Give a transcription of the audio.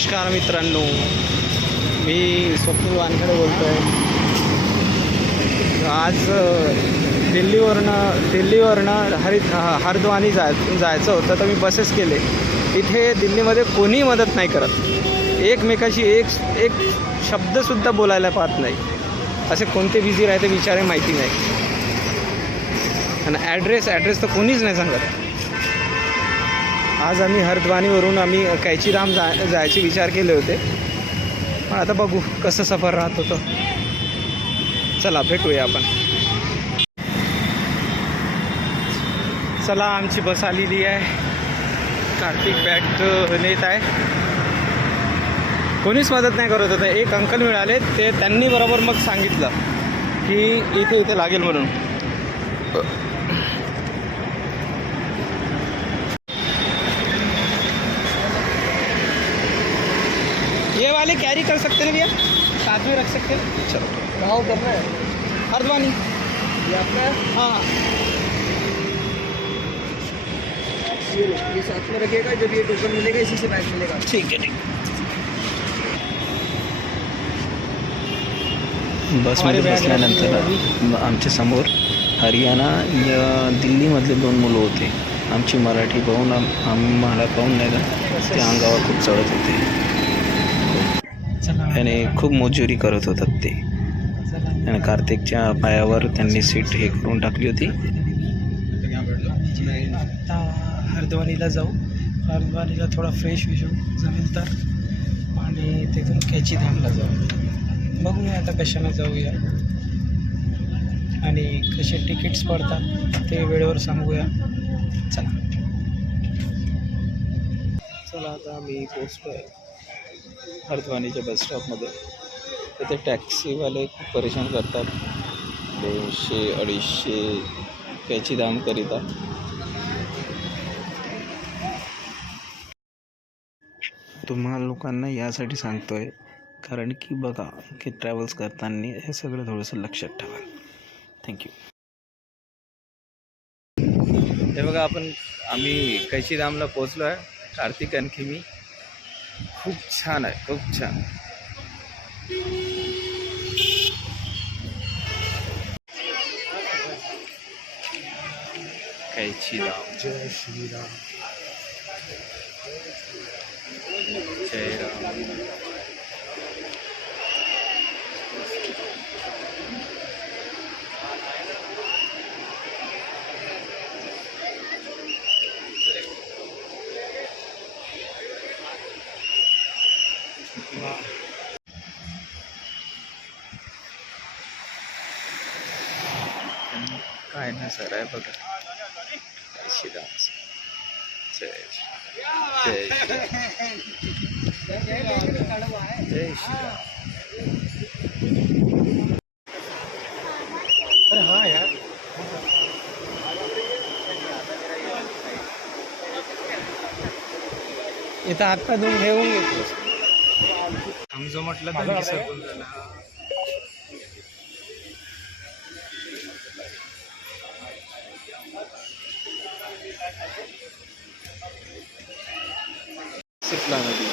नमस्कार मित्रांनो, मी स्वप्नील वानखेडे बोलतो आहे. आज दिल्लीवरनं हरिद्वानी जायचं होतं, तर मी बसेस केले. इथे दिल्लीमध्ये कोणीही मदत नाही करत, एकमेकाशी एक शब्दसुद्धा बोलायला पाहत नाही. असे कोणते बिझी राहते विचारे माहिती नाही. आणि ॲड्रेस तर कोणीच नाही सांगत. आज आम्ही हरिद्वानीवरून कैचीधाम जायचे विचार केले होते, पण आता बघू कसं सफर राहत होतं. चला भेटूया आपण. चला, आमची बस आलेली आहे. कार्तिक बॅग नेत आहे. कोणीच मदत नाही करत होतं. एक अंकल मिळाले, त्यांनी बरोबर मग सांगितलं की इथे लागेल म्हणून. ये वाले कैरी कर सकते हैं भैया, साथ में रख सकते हैं. चलो, कहाँ करना है? हरिद्वानी. ये आपका है? हाँ, ये साथ में रखिएगा. जब ये टोकन मिलेगा इसी से बैग मिलेगा. ठीक है. बसमध्ये बसल्यानंतर आमच्या समोर हरियाणा दिल्लीमधले 2 मुलं होते. आमची मराठी पाहून आम्हाला पाहून नाही का ते अंगावर खूप चढत होते आणि खूप मजुरी करत होतात ते. आणि कार्तिकच्या पायावर त्यांनी सीट हे करून टाकली होती. आता हरिद्वानीला जाऊ. हरिद्वानीला थोडा फ्रेश विषू जमेल तर, आणि तिथून कैचीधामला जाऊ. बघूया आता कशाने जाऊया आणि कसे तिकीट्स पडतात ते वेळेवर सांगूया. चला आता आम्ही पोचलो आहे हरिद्वानीच्या बस स्टॉपमध्ये. तिथे टॅक्सीवाले खूप परेशान करतात. 200-250 कैचीधामकरिता. तुम्हाला लोकांना यासाठी सांगतो आहे कारण की बघा की ट्रॅव्हल्स करताना हे सगळं थोडंसं लक्षात ठेवा. थँक्यू. हे बघा, आम्ही कैचीधामला पोचलो आहे. कार्तिक आणखी मी. खूप छान आहे, खूप छान. कैचीधाम. जय श्रीराम. जय राम. काय ना सर आहे बघा. श्रीराम. जय जय जय श्रीराम. अरे हाँ यार, इथं हातपाय धुवून घेऊन घेतो. आम्ही जो म्हटलं तर सरकून झाला. सिप्ला नदी.